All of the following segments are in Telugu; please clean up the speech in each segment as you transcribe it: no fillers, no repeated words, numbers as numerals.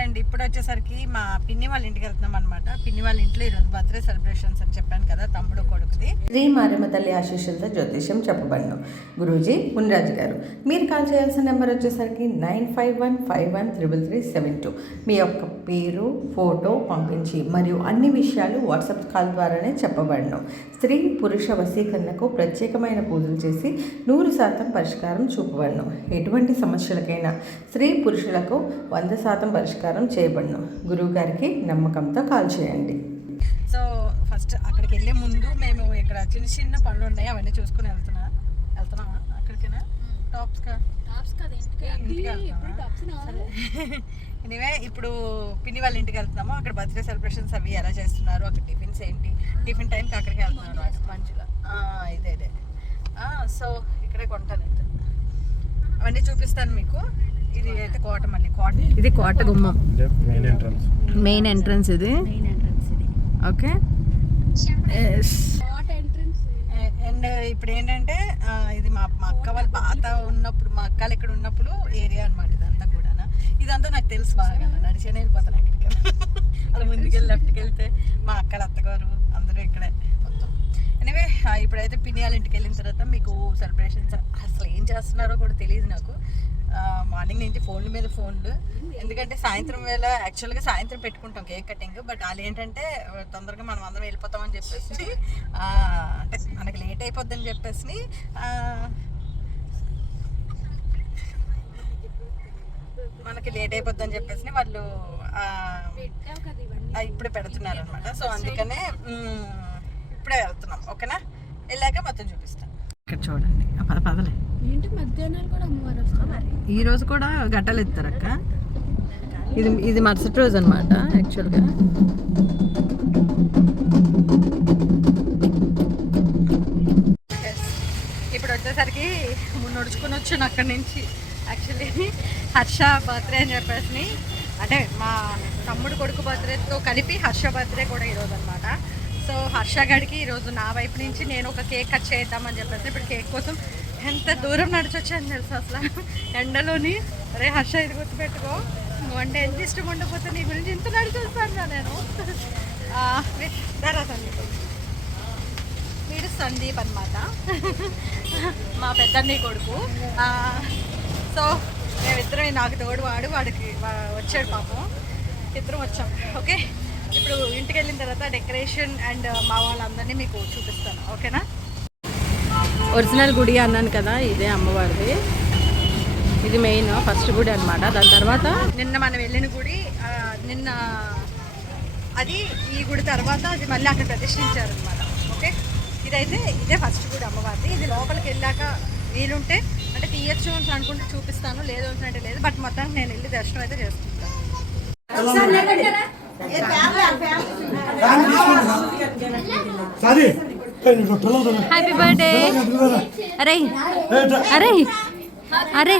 అండ్ ఇప్పుడు వచ్చేసరికి మా పిన్ని వాళ్ళ ఇంటికి వెళ్తున్నాం అనమాట. పిన్ని వాళ్ళ ఇంట్లో ఈరోజు బర్త్డే సెలబ్రేషన్స్ అని చెప్పాను కదా, తమ్ముడు కొడుకుది. శ్రీ మారమ్మ తల్లి ఆశీస్సులతో జ్యోతిష్యం చెప్పబడను. గురూజీ మున్రాజు గారు. మీరు కాల్ చేయాల్సిన నెంబర్ వచ్చేసరికి 9515133372. మీ యొక్క పేరు, ఫోటో పంపించి మరియు అన్ని విషయాలు వాట్సాప్ కాల్ ద్వారానే చెప్పబడను. స్త్రీ పురుష వశీకరణకు ప్రత్యేకమైన పూజలు చేసి 100% పరిష్కారం చూపబడను. ఎటువంటి సమస్యలకైనా స్త్రీ పురుషులకు 100% పరిష్కారం చేయబడను. గురువు గారికి నమ్మకంతో కాల్ చేయండి. సో ఫస్ట్ అక్కడికి వెళ్ళే ముందు మేము ఇక్కడ చిన్న చిన్న పనులు ఉన్నాయి, అవన్నీ చూసుకుని వెళ్తున్నామా అక్కడికేనా? ఎనీవే ఇప్పుడు పిన్ని వాళ్ళ ఇంటికి వెళ్తున్నాము. అక్కడ బర్త్డే సెలబ్రేషన్స్ అవి ఎలా చేస్తున్నారు, అక్కడ టిఫిన్స్ ఏంటి, టిఫిన్ టైంకి అక్కడికి వెళ్తున్నాను అనమాట. మంచిగా ఇదే సో ఇక్కడే కొంటాను అయితే, అవన్నీ చూపిస్తాను మీకు. ఇది అయితే కోట, మళ్ళీ కోట, ఇది కోట గుమ్మం, మెయిన్ ఎంట్రన్స్ ఇది. ఓకే, అండ్ ఇప్పుడు ఏంటంటే ఇది మా అక్క వాళ్ళు పాత ఉన్నప్పుడు, మా అక్కలు ఇక్కడ ఉన్నప్పుడు ఏరియా అనమాట ఇదంతా కూడా. ఇదంతా నాకు తెలుసు బాగా, నడిచేనే వెళ్ళిపోతాను అక్కడికి. అలా ముందుకెళ్ళి లెఫ్ట్కి వెళ్తే మా అక్కలు, అత్తగారు అందరూ ఇక్కడే మొత్తం. ఎనివే ఇప్పుడైతే పిన్ని వాళ్ళ ఇంటికి వెళ్ళిన తర్వాత మీకు సెలబ్రేషన్స్ అసలు ఏం చేస్తున్నారో కూడా తెలియదు నాకు. మార్నింగ్ నుంచి ఫోన్ల మీద ఫోన్లు, ఎందుకంటే సాయంత్రం వేళ యాక్చువల్గా సాయంత్రం పెట్టుకుంటాం కేక్ కటింగ్. బట్ వాళ్ళు ఏంటంటే తొందరగా మనం అందరం వెళ్ళిపోతామని చెప్పేసి, అంటే మనకి లేట్ అయిపోద్దని చెప్పేసి వాళ్ళు ఇప్పుడే పెడుతున్నారు అనమాట. సో అందుకనే ఇప్పుడే వెళ్తున్నాం. ఓకేనా, వెళ్ళాక మొత్తం చూపిస్తాను. ఇక్కడ చూడండి, పదలే ఏంటి మధ్యాహ్నం కూడా అమ్మవారు వస్తున్నారు. ఈ రోజు కూడా గట్టలు ఎత్తారు అక్క. ఇది మరుసటి రోజు అనమాట యాక్చువల్గా. ఇప్పుడు వచ్చేసరికి నడుచుకుని వచ్చాను అక్కడి నుంచి. యాక్చువల్లీ హర్ష బర్త్డే అని చెప్పేసి, అంటే మా తమ్ముడు కొడుకు బర్త్డేతో కలిపి హర్ష బర్త్డే కూడా ఈరోజు అనమాట. సో హర్ష గడికి ఈరోజు నా వైపు నుంచి నేను ఒక కేక్ కట్ చేద్దామని చెప్పేసి ఇప్పుడు కేక్ కోసం ఎంత దూరం నడిచొచ్చాను తెలుసు అసలు ఎండలోని. అరే హర్ష, ఇది గుర్తుపెట్టుకో, నువ్వు అంటే ఎంత ఇష్టం ఉండకపోతే నీ గురించి ఇంత నడిచొస్తాను నేను. సందీప్, వీడు సందీప్ అనమాట, మా పెద్దన్నయ్య కొడుకు. సో మేమిద్దరం, నాకు తోడు వాడికి వచ్చాడు పాపం, ఇద్దరం వచ్చాం. ఓకే, ఇప్పుడు ఇంటికి వెళ్ళిన తర్వాత డెకరేషన్ అండ్ మా వాళ్ళందరినీ మీకు చూపిస్తాను. ఓకేనా. ఒరిజినల్ గుడి అన్నాను కదా, ఇదే అమ్మవారిది. ఇది మెయిన్ ఫస్ట్ గుడి అనమాట. దాని తర్వాత నిన్న మనం వెళ్ళిన గుడి, నిన్న అది ఈ గుడి తర్వాత అది మళ్ళీ అక్కడ ప్రతిష్ఠించారనమాట. ఓకే, ఇదే ఫస్ట్ గుడి అమ్మవారిది. ఇది లోపలికి వెళ్ళాక వీలుంటే అంటే తీయచ్చు అని అనుకుంటే చూపిస్తాను, లేదు అంటే లేదు. బట్ మొత్తానికి నేను వెళ్ళి దర్శనం అయితే చేసుకుంటాను. Happy birthday. అరే అరే అరే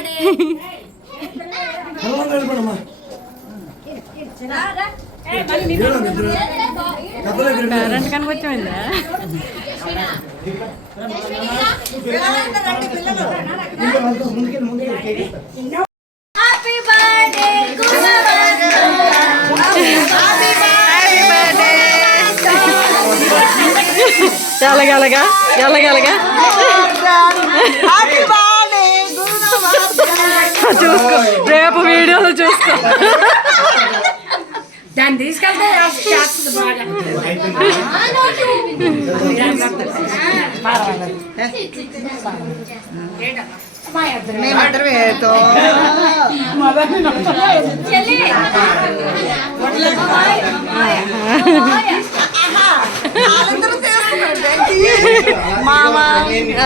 పేరెంట్ కనిపించిందా? ఎలాగలగా చూసుకో, రేపు వీడియోలో చూసుకో. దాన్ని తీసుకెళ్తే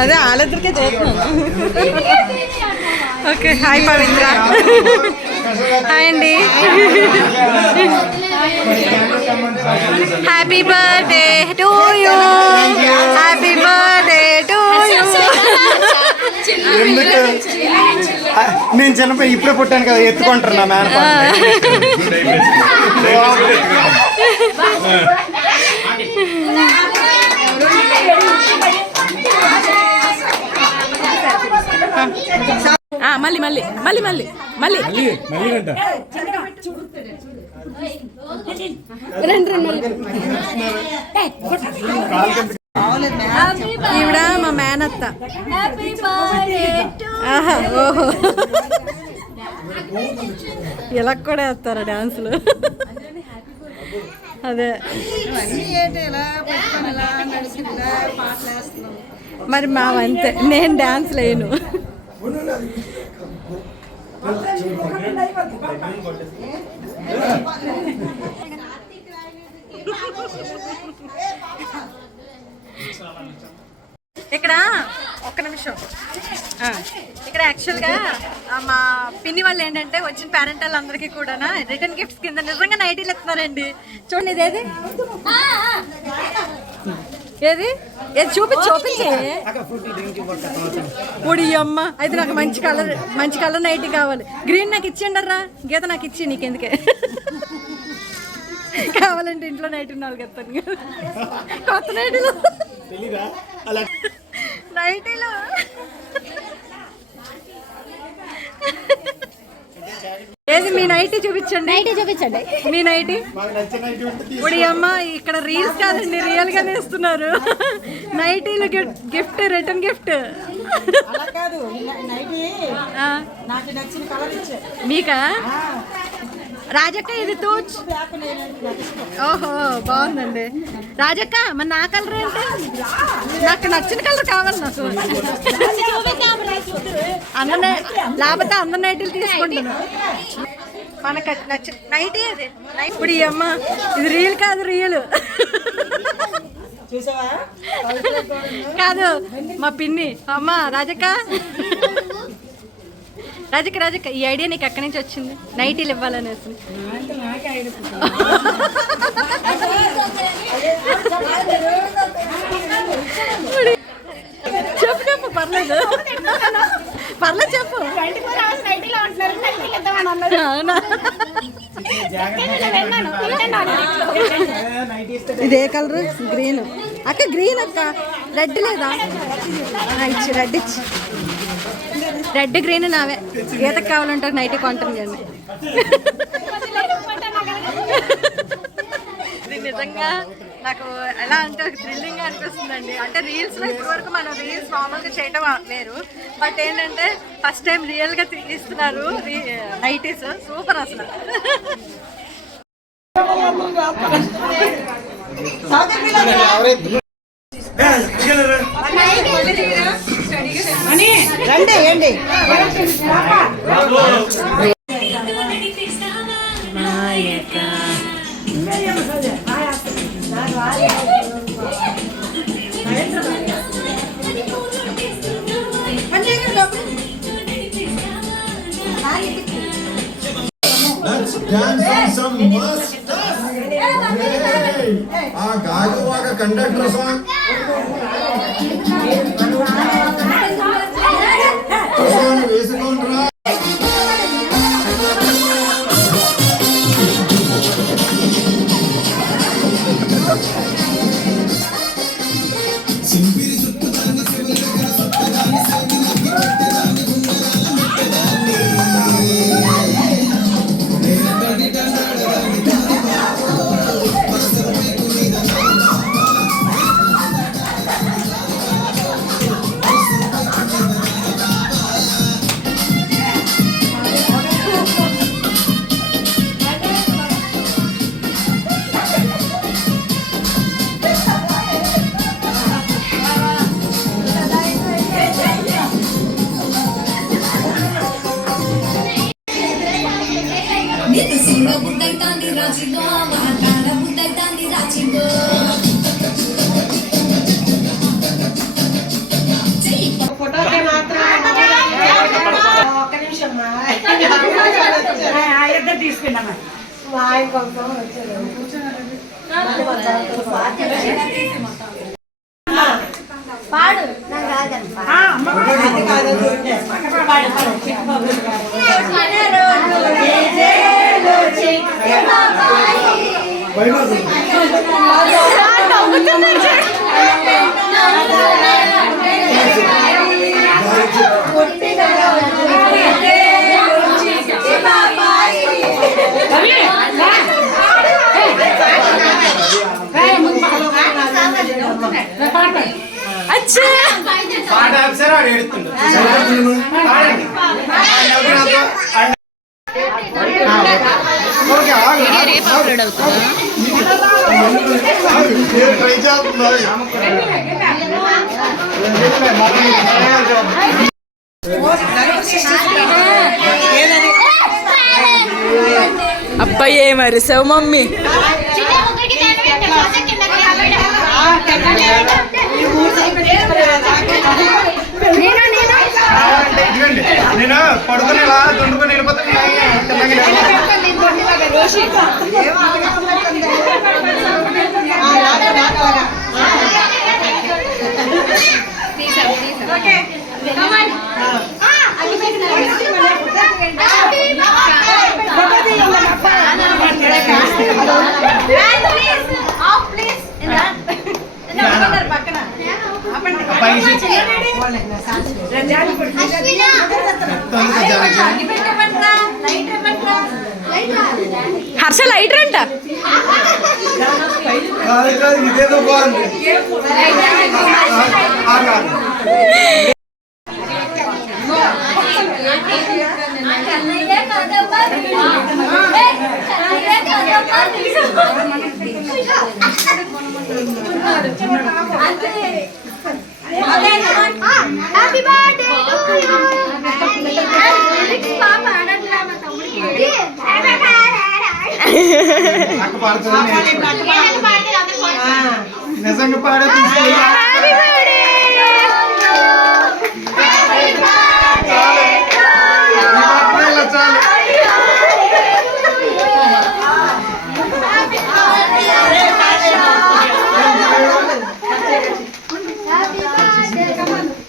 అదే వాళ్ళిద్దరికే చేస్తున్నాను. ఓకే, హాయ్ పవిత్ర. హాయ్ అండి. Happy birthday to you, happy birthday to you. నేను చిన్నప్పుడు ఇప్పుడే పుట్టాను కదా, ఎత్తుకుంటారు నా మేన. మళ్ళీ మళ్ళీ మళ్ళీ మళ్ళీ మళ్ళీ మళ్ళీ ఈవిడ మా మేనత్త. ఆహా, ఓహో, ఇలా కూడా వేస్తారా డాన్సులు? అదే మరి మా అంతే, నేను డాన్స్ లేను. ఇక్కడ ఒక్క నిమిషం, ఇక్కడ యాక్చువల్గా మా పిన్ని వాళ్ళు ఏంటంటే వచ్చిన పేరెంట్ వాళ్ళందరికీ కూడా రిటర్న్ గిఫ్ట్స్ కింద నిజంగా నైటీలు ఇస్తున్నారండి. చూడండి, ఇదేది ఏది ఏది చూపించే పొడి అమ్మ. అయితే నాకు మంచి కలర్ నైటీ కావాలి. గ్రీన్ నాకు ఇచ్చేయండి రా, గీత నాకు ఇచ్చి, నీకెందుకే కావాలంటే ఇంట్లో నైటీ 4 ఎత్తాను. కొత్త నైటీలు నైటీలు ఏది మీ నైటీ చూపించండి, మీ నైటీ. ఇప్పుడు అమ్మ ఇక్కడ రీల్స్ కాదండి, రియల్ గానే ఇస్తున్నారు నైటీలు. Gift, return gift. మీకా రాజక్క? ఇది తూచ్. ఓహో, బాగుందండి రాజక్క. మరి నా కలర్ ఏంటి? నాకు నచ్చిన కలర్ కావాలి. నాకు లేకపోతే అందరి నైటీలు తీసుకుంటాను. మనకు నచ్చిన నైటీ అది. ఇప్పుడు ఈ అమ్మ ఇది రియల్ కాదు, రియల్ కాదు. మా పిన్ని అమ్మ రాజక్క, రాజక్క ఈ ఐడియా నీకు ఎక్కడి నుంచి వచ్చింది నైటీలు ఇవ్వాలనేసి? చెప్పు పర్లేదు చెప్పు. అవునా? ఇదే కలర్? గ్రీన్ అక్క, గ్రీన్ అక్క. రెడ్ లేదా? ఇచ్చి రెడ్ ఇచ్చి. రెడ్ గ్రీన్ నావే. గీతకు కావాలంటే నైట్ కొంటాను కానీ. ఇది నిజంగా నాకు ఎలా అంటే ఒక థ్రిల్లింగ్ గా అనిపిస్తుందండి. అంటే రీల్స్ లో ఇప్పటి వరకు మనం రీల్స్ నార్మల్ గా చేయడం వేరు, బట్ ఏంటంటే ఫస్ట్ టైం రియల్ గా తీస్తున్నారు నైటీస్. సూపర్ అసలు. రండి कंडक्टर सॉन्ग పాట ఆఫీసర్ ఆడు ఏడుతుండు. ఆడండి. ఓకే, ఆగు. ట్రై చేస్తున్నా. అబ్బాయి ఏమరిసావు మమ్మీ? నేను పడుకుని ఇలా దుండుకొని వెళ్ళిపోతాను. హర్ష లైటర్ అంట. ఇదేదో బాగుంది. Happy birthday to you. పాప ఆడట్లా మా తమ్ముడికి. నాకు పాడుతుంది. నిజంగా పాడేది. చాలు.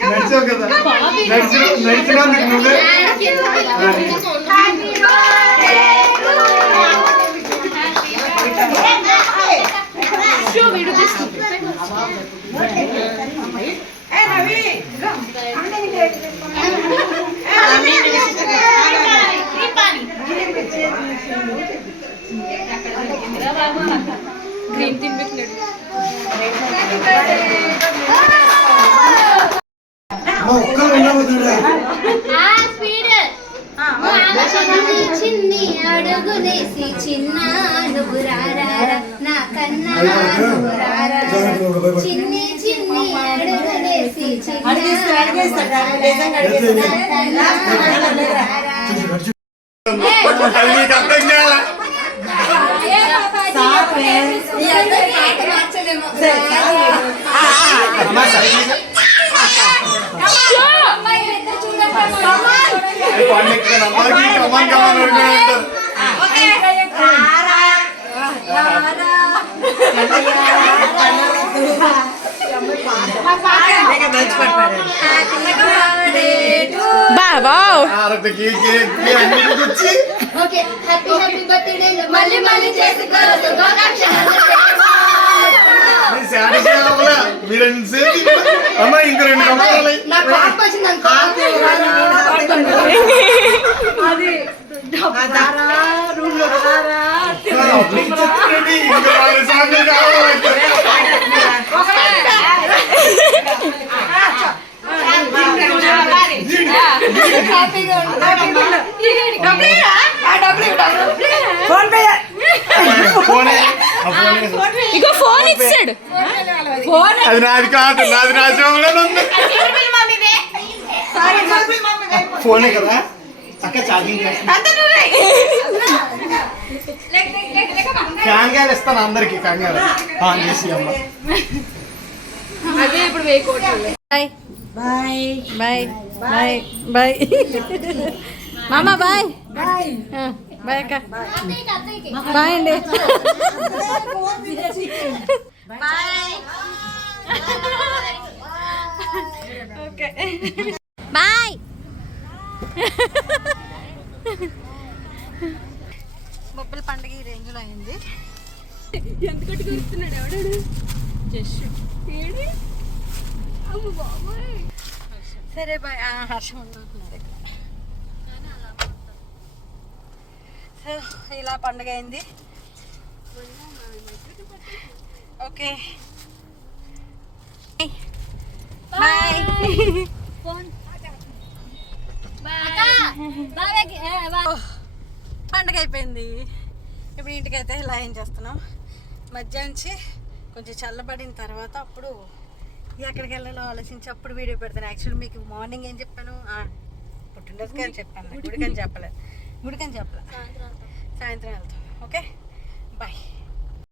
నడిచావు కదా, నడిచినందుకు నువ్వే. గ్రీన్ తినిపించినాడు. చిన్ని అడుగులేసి చిన్న నువ్వురారా నా కన్నా నువ్వురారా చిన్ని చిన్ని అడుగులేసి ఓకే హ్యాపీ హ్యాపీ బర్త్డే మళ్ళీ మళ్ళీ చేసుకో. అమ్మా ఇంక 2 కమలాలు నాకు పాప వచ్చింది అనుకో. అది రూమ్ లో ఇంకా 4 సార్లు కావాలి. ఇగో ఫోన్ ఇచ్చాడు. అది నాది కాదు, నాది నా జోబులో ఉంది. ఫోనే కదా అక్క, ఛార్జింగ్ క్యాంగాలు ఇస్తాను అందరికి. క్యాంగాలు ఆన్ చేసి అమ్మ. అదే ఇప్పుడు వేయకూడదు. బాయ్ బాయ్ బాయ్ బాయ్ మామ బాయ్ బాయ్ బాయ్ అక్క బాయ్ అండి ఓకే బాయ్. బొబ్బల పండుగ ఈ రేంజ్లో అయింది. ఎంత కట్టుకొస్తున్నాడు ఎవడాడు? సరే బాయ్. హర్షం ఉంటున్నారు ఇక్కడ. సో ఇలా పండుగ అయింది. ఓకే పండగ అయిపోయింది. ఇప్పుడు ఇంటికైతే ఇలా ఏం చేస్తున్నాం, మధ్యాహ్నించి కొంచెం చల్లబడిన తర్వాత అప్పుడు ఎక్కడికి వెళ్ళాలో ఆలోచించి అప్పుడు వీడియో పెడతాను. యాక్చువల్లీ మీకు మార్నింగ్ ఏం చెప్పాను, పుట్టినరోజుకి అని చెప్పాను, గుడికని చెప్పలేదు సాయంత్రం వెళ్తాం. Okay bye.